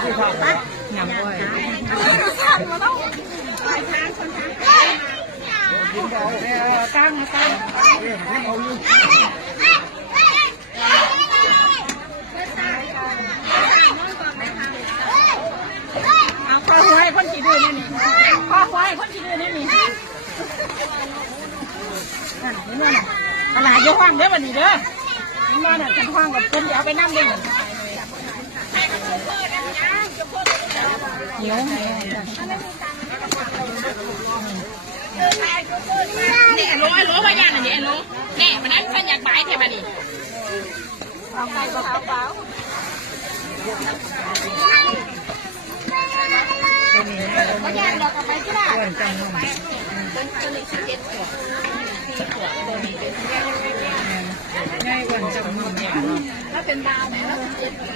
ยำก้อยตั้งตั้งเอาข้าวหัวให้คนกี่เดือนนี่ข้าวหัวให้คนกี่เดือนนี่อะไรเยอะห้างเด้อวันนี้เด้อนี่น่ะฉันห้างกับคนเดี๋ยวเอาไปนั่งดิเดี๋ยวเนี่ยรู้ว่าอย่างนี้รู้เนี่ยมันนั้นฉันอยากไปเท่านี้เอาไปก็เอาเปล่าก็ย่างเราก็ไปที่บ้านตัวนี้17 ขวบ4 ขวบตัวนี้เป็นง่ายกว่าจำนวนเนี่ยถ้าเป็นดาวเนี่ยแล้ว17